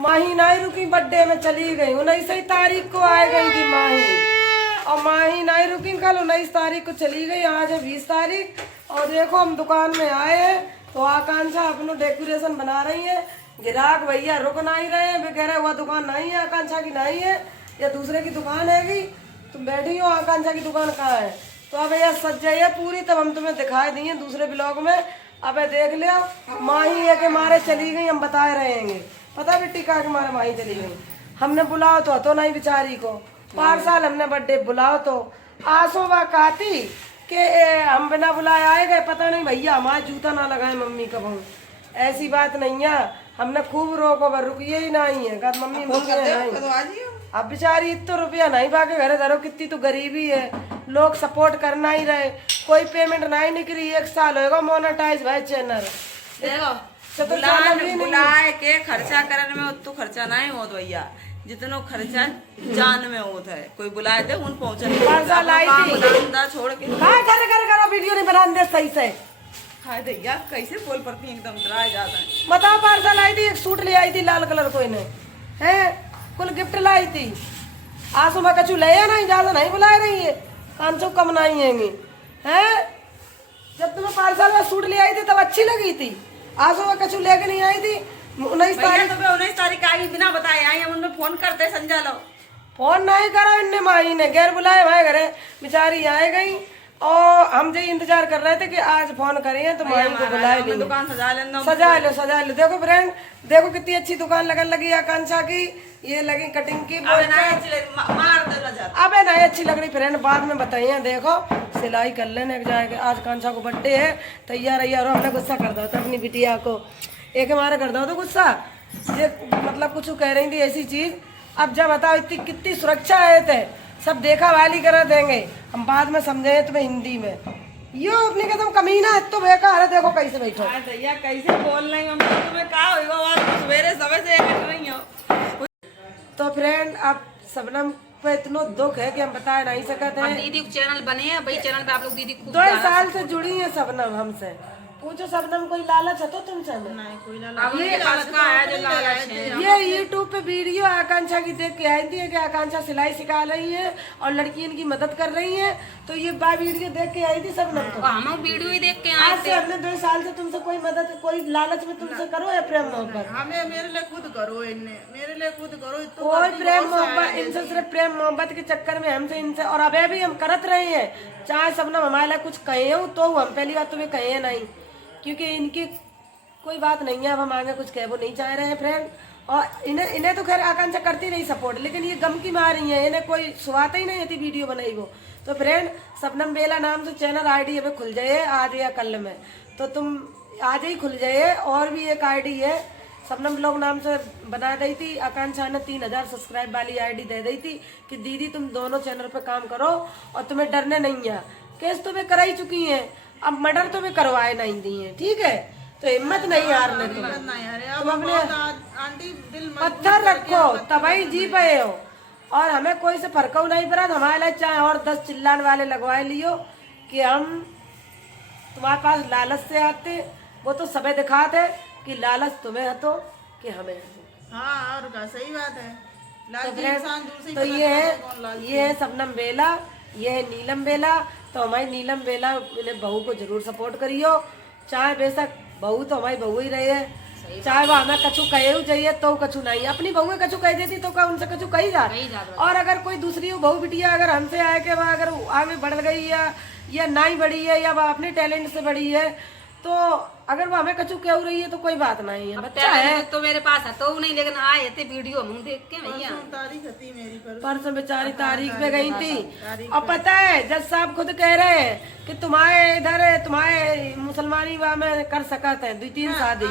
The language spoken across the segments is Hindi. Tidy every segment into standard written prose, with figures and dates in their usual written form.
माही नहीं रुकी, बर्थडे में चली गई। 19 तारीख को आ गई थी माही, और माही नहीं रुकी, कल 19 तारीख को चली गई। आज है 20 तारीख और देखो हम दुकान में आए हैं तो आकांक्षा अपना डेकोरेशन बना रही है। ग्राहक भैया रुक नहीं रहे हैं, वे कह रहे हुआ दुकान नहीं है आकांक्षा की, नहीं है या दूसरे की दुकान हैगी। तुम बैठी हो, आकांक्षा की दुकान कहाँ है? तो अब यह सज जाइए पूरी, तब हम तुम्हें दिखाई दिए दूसरे ब्लॉग में। अब देख लियो, माही है के मारे चली गई, हम बताए रहेंगे। पता बेटी का के मारे माही चली गई। हमने बुलाओ तो नहीं बेचारी को, 5 साल हमने बर्थडे बुलाओ तो आसो वा कहती कि हम बिना बुलाए आए गए। पता नहीं भैया हमारे जूता ना लगाए मम्मी कब हूँ, ऐसी बात नहीं है। हमने खूब रोको पर रुकिए ही नहीं है, कहा मम्मी नहीं। अब बेचारी इतना रुपया नहीं बाके घरे धरो, कितनी तो गरीबी है, लोग सपोर्ट करना ही रहे। कोई पेमेंट नहीं निकली, 1 साल होगा मोनेटाइज भाई चैनल। बुलाए के खर्चा करने में उतना खर्चा नहीं होत भैया, जितना खर्चा जान में होता है। कोई बुलाए थे उन पहुंचने छोड़ के करो वीडियो नहीं बना दे सही से। हाय भैया कैसे बोल पड़ती है, एकदम डराया जाता है। बताओ, पार्सल आई थी, एक सूट ले आई थी लाल कलर को, इन्हें है कुल गिफ्ट लाई थी। आंसू में कछु ले नहीं, ज्यादा नहीं बुला रही है, 500 कम नहीं है। जब तुम्हें पार्सल में सूट ले आई थी तब अच्छी लगी थी, आंसू में कछु लेके नहीं आई थी। 19 तारीख तो 19 तारीख आई बिना बताए आई, हम उनमें फोन करते संजा लो। फोन नहीं करा इनने, माही ने गैर बुलाए भाई घरे, बेचारी आए गई और हम जो इंतजार कर रहे थे कि आज फोन करें तो माही को बुलाए। दुकान सजा लो। देखो फ्रेंड, देखो कितनी अच्छी दुकान लगन लगी आकांक्षा की, ये लगी कटिंग की। अबे नहीं अच्छी लग रही फ्रेंड, बाद में बताइए। देखो सिलाई कर लेने जाएगा, आज कांक्षा को बर्थडे है, तैयार हमने गुस्सा कर दो तो अपनी बिटिया को एक हमारा कर दो तो गुस्सा, ये मतलब कुछ कह रही थी ऐसी चीज। अब जब बताओ इतनी कितनी सुरक्षा आए थे, सब देखा वाली करा देंगे, हम बाद में समझे तुम्हें हिंदी में। यो अपनी कदम कमीना है तो बेकार है, देखो कैसे बैठो भैया कैसे बोल रही हूँ तुम्हें, कहा होगा सवेरे समय से हट रही हो। तो फ्रेंड अब शबनम पे इतना दुख है कि हम बता नहीं सकते हैं। दीदी चैनल बने हैं भाई, चैनल पे आप लोग दीदी 2 साल से जुड़ी है शबनम हमसे। पूछो शबनम कोई लालच है तो तुमसे? नहीं कोई लालच। ये यूट्यूब पे वीडियो आकांक्षा की देख के आई थी कि आकांक्षा सिलाई सिखा रही है और लड़की इनकी मदद कर रही है, तो ये वीडियो देख के आई थी शबनम। तो हम वीडियो ही देख के आज से हमने 2 साल से तुमसे कोई मदद, कोई लालच में तुमसे करो या प्रेम मोहब्बत? हमें मेरे लिए खुद करो, मेरे लिए खुद करो। कोई प्रेम मोहब्बत इनसे, सिर्फ प्रेम मोहब्बत के चक्कर में हमसे इनसे, और अबे भी हम करत रहे हैं। चाहे शबनम हमारे लिए कुछ कहे हो तो हम पहली बात तुम्हें कहे नहीं, क्योंकि इनकी कोई बात नहीं है। अब हम आगे कुछ कह वो नहीं चाह रहे हैं फ्रेंड, और इन्हें तो खैर आकांक्षा करती नहीं सपोर्ट, लेकिन ये गम की मार रही है, इन्हें कोई सुहाता ही नहीं थी वीडियो बनाई वो। तो फ्रेंड शबनम बेला नाम से चैनल आईडी अभी खुल जाए आज या कल में, तो तुम आज ही खुल जाए। और भी एक आईडी है शबनम ब्लॉग नाम से बना दी थी, आकांक्षा ने 3000 सब्सक्राइब वाली आईडी दे दी थी कि दीदी तुम दोनों चैनल पे काम करो और तुम्हें डरने नहीं है। केस तुम्हें कराई चुकी है, अब मर्डर तो भी करवाए नहीं दी है, ठीक है? तो हिम्मत नहीं हारने तुम अपने पत्थर रखो तभी जी पाए हो। और हमें कोई से फर्क नहीं पड़ा, हमारे लिए चाहे और 10 चिल्लाने वाले लगवाए लियो कि हम तुम्हारे पास लालच से आते, वो तो सबे दिखाते कि लालच तुम्हें है तो कि हमें है। हाँ और क्या, सही बात है। तो ये है शबनम बेला, ये है नीलम बेला। तो हमारी नीलम बेला बहू को जरूर सपोर्ट करियो, चाहे बेशक बहू तो हमारी बहू ही रहे है, चाहे वो हमें कछु कहे चाहिए तो कछु नहीं। अपनी बहू कछु कह देती तो क्या उनसे कछु कही जा। और अगर कोई दूसरी बहू बिटिया अगर हमसे आए के वह अगर आगे बढ़ गई या नहीं बढ़ी है या वह अपने टैलेंट से बढ़ी है, तो अगर वो हमें कछु कह रही है तो कोई बात नहीं है, बच्चा है तो मेरे पास है तो नहीं, लेकिन आए थे वीडियो हम देख के भैया। तारीख थी मेरी परसों बेचारी तारीख पे गई थी। और पता है जज साहब खुद कह रहे हैं कि तुम्हारे इधर तुम्हारे मुसलमानी वाह में कर सकते हैं 2-3 शादी।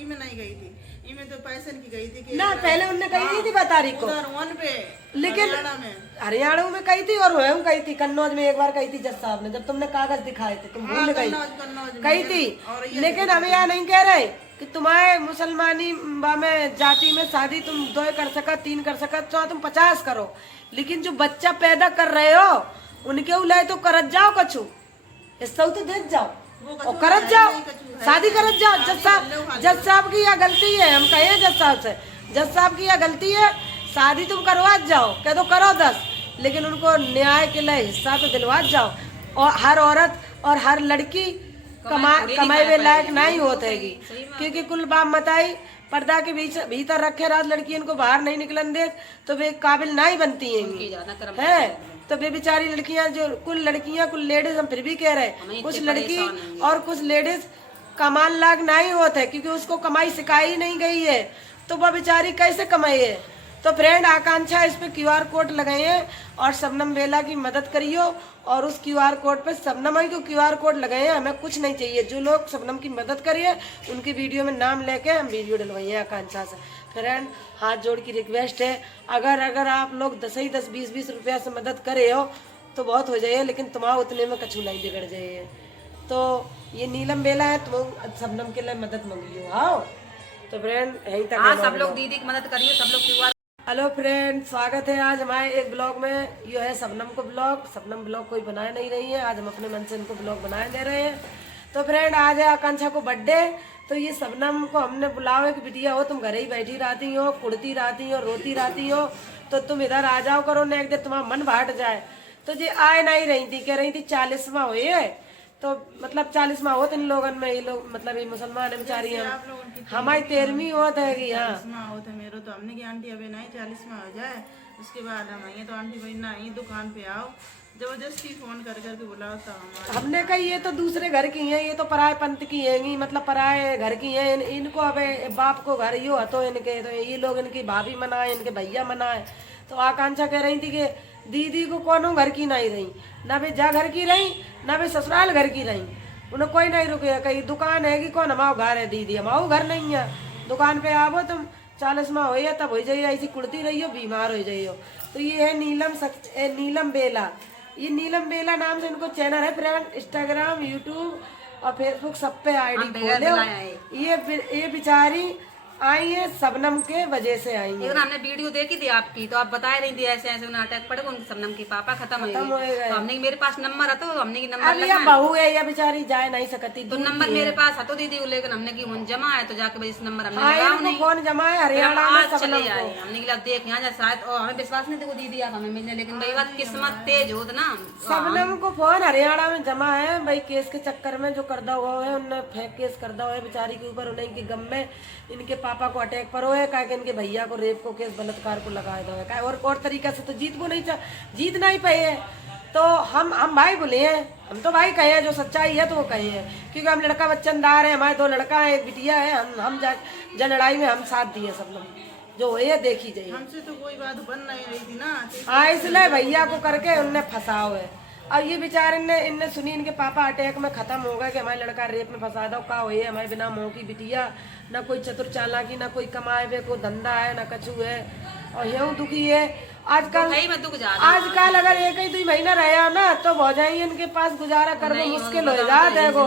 में नहीं गई थी, इमें तो पैसे की गई थी ना, पहले उनने कही थी 12 तारीख को, लेकिन हरियाणा में कही थी और वह कही थी, कन्नौज में एक बार कही थी जज साहब ने, जब तुमने कागज दिखाए थे तुम भूल गई, कही थी। लेकिन हम यहाँ नहीं कह रहे कि तुम्हारे मुसलमानी में जाति में शादी तुम 2 कर सका, 3 कर सका, तो तुम 50 करो, लेकिन जो बच्चा पैदा कर रहे हो उनके उलाय तो करत जाओ कछु, इससे तो देख जाओ और करत जाओ, शादी करत जाओ। जज साहब की यह गलती है, हम कहे जज साहब से जज साहब की यह गलती है, शादी तुम करवा जाओ, कह दो करो 10, लेकिन उनको न्याय के लिए हिस्सा तो दिलवा जाओ। और हर औरत और हर लड़की कमाए हुए लायक नहीं होतेगी, क्योंकि कुल बाप मताई पर्दा के भीतर रखे रात लड़की इनको बाहर नहीं निकलन दे तो वे काबिल नहीं बनती हैं। तो वे बेचारी लड़कियां, जो कुल लड़कियां, कुल लेडीज, हम फिर भी कह रहे कुछ लड़की और कुछ लेडीज कमाल लायक नहीं होते, क्योंकि उसको कमाई सिखाई नहीं गई है, तो वह बेचारी कैसे कमाई है। तो फ्रेंड, आकांक्षा इस पे QR कोड लगाइए और शबनम बेला की मदद करियो, और उस QR कोड पे शबनम को QR कोड लगाइए। हमें कुछ नहीं चाहिए, जो लोग शबनम की मदद करिए उनकी वीडियो में नाम लेके हम वीडियो डलवाइए आकांक्षा से। फ्रेंड, हाथ जोड़ की रिक्वेस्ट है, अगर आप लोग 10 20 रुपया से मदद करे हो तो बहुत हो जाइए, लेकिन तुम्हारा उतने में कछु नहीं बिगड़ जाइए। तो ये नीलम बेला है, तुम शबनम के लिए मदद मांगियो। हाँ तो फ्रेंड, यही तक हाँ, सब लोग दीदी की मदद करिए, सब लोग QR। हेलो फ्रेंड, स्वागत है आज हमारे एक ब्लॉग में। ये है शबनम को ब्लॉग। शबनम ब्लॉग कोई बनाया नहीं रही है, आज हम अपने मन से इनको ब्लॉग बनाए दे रहे हैं। तो फ्रेंड, आज है आकांक्षा को बर्थडे, तो ये शबनम को हमने बुलाओ कि बिटिया हो, तुम घर ही बैठी रहती हो, कुड़ती रहती हो, रोती रहती हो, तो तुम इधर आ जाओ करो ना, एक दिन तुम्हारा मन बांट जाए। तो ये आए नहीं रही थी, कह रही थी 40वां हुई है, तो मतलब 40वां होत इन लोगन में, ये लोग मतलब ये मुसलमान है बेचारी, हमारी 13वीं होत है कि हाँ होता है मेरो। तो हमने की आंटी अभी नहीं 40वां हो जाए, उसके बाद हम आएंगे। तो आंटी भाई ना ही दुकान पे आओ, जबरदस्ती फोन कर करके बुलाओ। तो हमने कही ये तो दूसरे घर की हैं, ये तो पराए पंथ की हैंगी, मतलब पराए घर की हैं। इनको अब बाप को घर यो हतो इनके, तो ये लोग इनकी भाभी मनाए, इनके भैया मनाए। तो आकांक्षा कह रही थी कि दीदी को कोनो घर की नहीं रही, ना वे जा घर की रही, ना वे ससुराल घर की रही, उन्हें कोई नहीं रुके। कहीं दुकान है कि कौन हमारा घर है दीदी, हमारा घर नहीं है। दुकान पे आवो तुम 40वां हो या तब हो जाइए, ऐसी कुड़ती रही हो, बीमार हो जाइए। तो ये है नीलम बेला। ये नीलम बेला नाम से इनको चैनल है फ्रेंड, इंस्टाग्राम, यूट्यूब और फेसबुक सब पे ID खोले। ये बेचारी आई है शबनम के वजह से आई है। हमने वीडियो देखी थी आपकी, तो आप बता रही थी ऐसे ऐसे उन्हें अटैक पड़े, उनके शबनम के पापा खत्म हो गए। तो हमने मेरे पास नंबर आता, तो हमने की नंबर अब बहू है, या बेचारी जाए नहीं सकती, तो नंबर मेरे पास आता दीदी, लेकिन हमने की फोन जमा है, तो जाके वजह से नंबर हमने कौन जमा है हरियाणा में चले जाए। हमने की देख यहाँ जा शायद, और हमें विश्वास नहीं था दीदी आप हमें मिलने, लेकिन भाई बात किस्मत तेज हो ना। शबनम को फोन हरियाणा में जमा है भाई, केस के चक्कर में जो करदा हुआ है, उन्होंने फेक केस करदा हुआ है बेचारी के ऊपर, उन्हें के गम में इनके पापा को अटैक पर है, क्या इनके भैया को रेप को केस बलात्कार को लगाया दो है, और तरीका से तो जीत नहीं पाए है। तो हम भाई बोले हैं, हम तो भाई कहे हैं, जो सच्चाई है तो वो कहे हैं, क्योंकि हम लड़का बच्चनदार है, हमारे 2 लड़का है, एक बिटिया है, हम जन लड़ाई में हम साथ दिए सब लोग, जो है देखी जाइए। हमसे तो कोई बात बन नहीं रही थी ना। हाँ, इसलिए भैया को करके उनने फंसाओ है। अब ये बेचारे इनने सुनी इनके पापा अटैक में खत्म हो गए कि हमारे लड़का रेप में फंसा दो, का हुई है हमारे बिना मोह की बिटिया, ना कोई चतुर चालाकी, ना कोई कमाए हुए को धंधा है, ना कछु है, और यूं दुखी है। आजकल अगर 1-2 महीना रहा ना तो हो जाए इनके पास गुजारा करना मुश्किल हो जाए। देखो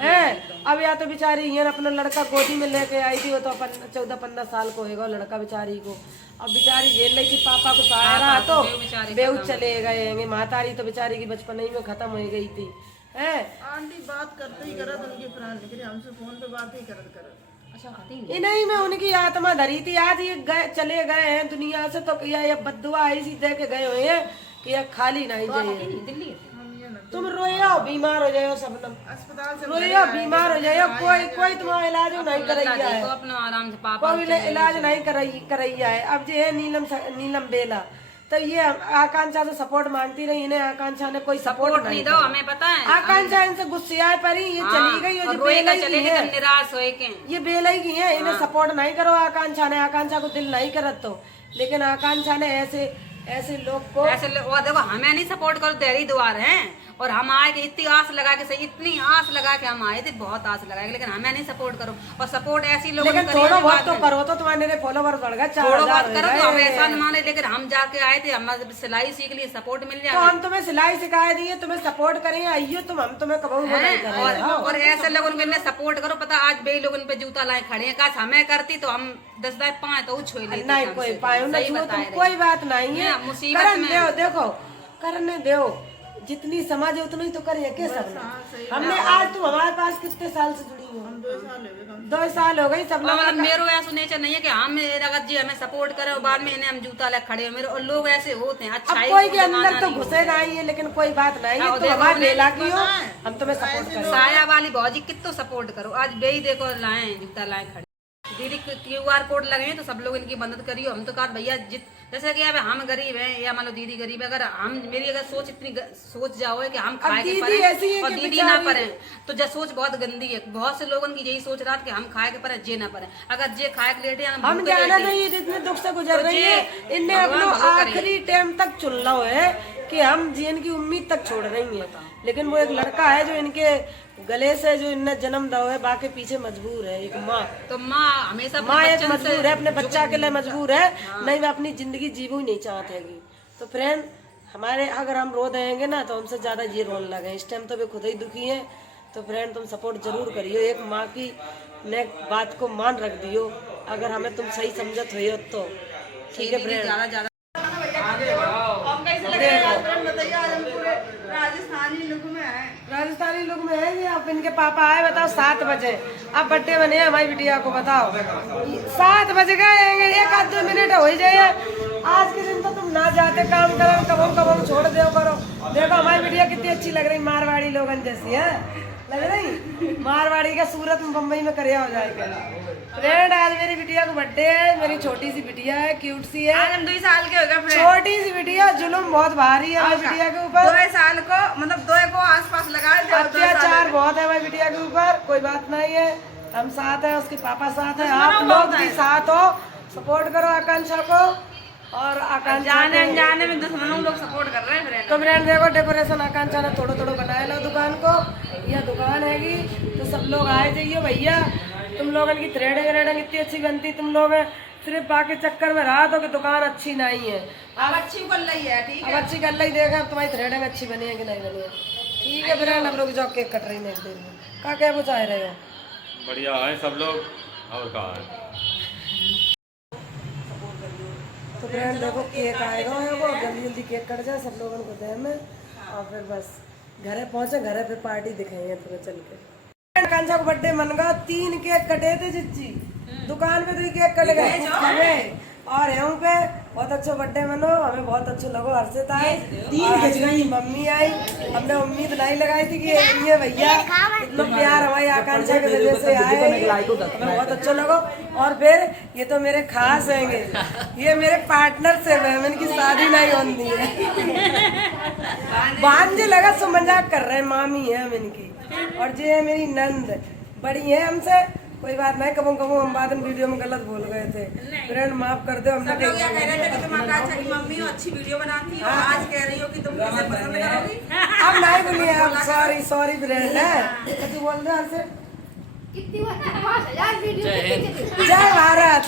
है, अब या तो बेचारी ये अपना लड़का गोदी में लेके आई थी, वो तो 14-15 साल को होगा लड़का बेचारी को। अब बेचारी जेल रही थी, पापा को सहारा तो बेहू चले गए, मातारी तो बेचारी की बचपन ही में खत्म हो गई थी। है आंटी बात करते ही करत, उनके प्राण निकले, हमसे फोन पे बात ही करत। नहीं, मैं उनकी आत्मा धरी थी, आज ये चले गए हैं दुनिया से, तो ये बद्दुआ ऐसी दे के गए हुए हैं कि ये खाली नहीं जाइए। तुम रोयो बीमार हो जाओ शबनम, अस्पताल से रोयो बीमार हो जाओ, कोई तुम्हारा इलाज नहीं करैया है, अपना आराम से पापा कोई इलाज नहीं करैया है। अब ये है नीलम बेला, तो ये आकांक्षा से सपोर्ट मांगती रही, इन्हें आकांक्षा ने कोई सपोर्ट नहीं दो, हमें पता है। आकांक्षा इनसे गुस्सियाए परी, ये चली गई, निराश हो ये बेलई की है, इन्हें सपोर्ट नहीं करो आकांक्षा ने, आकांक्षा को दिल नहीं करत तो, लेकिन आकांक्षा ने ऐसे लोग को देखो हमें नहीं सपोर्ट करो, तेरी द्वार है, और हम आए कि इतनी आस लगा के सही, इतनी आस लगा के हम आए थे, बहुत आस लगा के, लेकिन हमें नहीं सपोर्ट करो। और सपोर्ट ऐसी लोग थोड़ा बहुत तो करो, तो तुम्हारे फॉलोवर बढ़ गए, थोड़ा बहुत करो तो हम ऐसा न माने, लेकिन हम जाके आए थे, हम सिलाई सीख लिए, सपोर्ट मिल जाए, तो हम तुम्हें सिलाई सिखा दिए, तुम्हें सपोर्ट करें, आइयो तुम, हम तुम्हें कबूल और ऐसे लोगों के सपोर्ट करो। पता आज बे लोग पे जूता लाए खड़े हैं, काश हमें करती तो हम 10 पाए तो छोड़ लेते, नहीं कोई पाए, कोई बात नहीं है, मुसीबत में देखो करने दो, जितनी समझ है उतना ही तो करिए के सब ने। हमने आज तुम हमारे पास कितने साल से जुड़ी हो? 2 साल हो गई। सब लोग मतलब मेरे ऐसा नेचर नहीं है कि हम अगर जी हमें सपोर्ट करे और बाद में इन्हें हम जूता ले खड़े हो मेरे, और लोग ऐसे होते हैं अब कोई के अंदर तो घुसे ना ही है, लेकिन कोई बात नहीं है, तो हमारे बेला की हो, हम तुम्हें सपोर्ट करें। साया वाली भौजी कितो सपोर्ट करो, आज बेई देखो लाए जूता लाए खड़े। दीदी QR कोड लगे हैं तो सब लोग इनकी मदद करियो। हम तो कहा भैया जैसे कि अब हम गरीब हैं या मान लो दीदी गरीब है, अगर हम मेरी अगर सोच इतनी सोच जाओ है कि हम खाए के परे और दीदी ना परे, तो जो सोच बहुत गंदी है। बहुत से लोगों की यही सोच रहा था कि हम खाए के परे जे ना परे, अगर जे खाए के लेटे हम जाना नहीं, जितने दुख से गुजर रही है इन्हें अपना आखिरी टाइम तक चुनना है कि हम जीवन की उम्मीद तक छोड़ रही है। लेकिन वो एक लड़का है जो इनके गले से जो इनने जन्म दिया है, बाकी पीछे मजबूर है एक माँ। तो माँ हमेशा माँ एक मजबूर है, अपने बच्चा के लिए मजबूर है। नहीं मैं अपनी जिंदगी जीवू ही नहीं चाहती है। तो फ्रेंड हमारे अगर हम रो देंगे ना तो हमसे ज्यादा ये रोने लगे। इस टाइम तो वे खुद ही दुखी है। तो फ्रेंड तुम सपोर्ट जरूर करियो, एक माँ की ने बात को मान रख दियो, अगर हमें तुम सही समझत हो तो ठीक है फ्रेंड। ज्यादा राजस्थानी लुक में है ये। अब इनके पापा आए बताओ 7 बजे, अब बर्थडे बने हमारी बिटिया को, बताओ 7 बजे गए, एक आध 2 मिनट हो ही जाए। आज के दिन तो तुम ना जाते काम करो, कब छोड़ दो करो। देखो हमारी बिटिया कितनी अच्छी लग रही, मारवाड़ी लोगन जैसी है लग रही। मारवाड़ी का सूरत मुंबई में करिया हो जाएगा। फ्रेंड आज मेरी बिटिया को बर्थडे है, मेरी छोटी सी बिटिया है, क्यूट सी है, 2 साल के हो गए। छोटी सी बिटिया, जुलूम बहुत भारी है मेरी बिटिया के ऊपर। 2 साल को मतलब 2 को आसपास लगा दे। अत्याचार बहुत है मेरी बिटिया के ऊपर, कोई बात नहीं है, हम साथ है, उसके पापा साथ है, आप लोग भी साथ हो, सपोर्ट करो आकांक्षा को। और आकांक्षा जाने में दुश्मनों लोग सपोर्ट कर रहे हैं। तो फ्रेंड देखो डेकोरेशन आकांक्षा ने थोड़ा थोड़ा बनाया लो दुकान को, यह दुकान हैगी, तो सब लोग आए जाइए भैया। तुम लोगों की थ्रेडिंग इतनी अच्छी बनती, तुम लोग सिर्फ बाकी चक्कर में रहा तो कि दुकान अच्छी नहीं है। अब अच्छी कर रही है, ठीक है, अब अच्छी कर ली, देखा तुम्हारी थ्रेडिंग अच्छी बनी है कि नहीं बनी है। ठीक है फ्रेंड, हम लोग जो केक कट रही है का क्या वो चाह रहे हो? बढ़िया है सब लोग, और कहा है। तो फ्रेंड देखो केक आएगा, वो जल्दी जल्दी केक कट जाए सब लोगों को दे में, और फिर बस घरे पहुंचे, घरे फिर पार्टी दिखाएंगे थोड़ा चल के। कांचा को बर्थडे मन गया, 3 केक कटे थे जिज्जी, दुकान पे 2 केक कट गए। और यहाँ पे बहुत अच्छा बर्थडे मनो, हमें बहुत अच्छा लगा। हर्षित आए, 3 मम्मी आई, हमने उम्मीद नहीं लगाई थी कि ये भैया इतना प्यार हमारी आकांक्षा की वजह से आए, हमें बहुत अच्छा लगा। और फिर ये तो मेरे खास हैंगे, ये मेरे पार्टनर से है, इनकी शादी नहीं होती है। भांजे लगा सो मजाक कर रहे हैं, मामी है हम इनकी, और ये है मेरी नंद, बड़ी है हमसे, कोई बात नहीं। कबो हम बाद में वीडियो में गलत बोल गए थे, फ्रेंड माफ कर दो। हमने कह रहे थे कि तुम आकांक्षा की मम्मी हो, अच्छी वीडियो बनाती हो, आज कह रही हो कि तुम मुझे पसंद करोगी। अब नहीं बोलिए, अब सॉरी फ्रेंड है, तू बोल दे हमसे। जय भारत।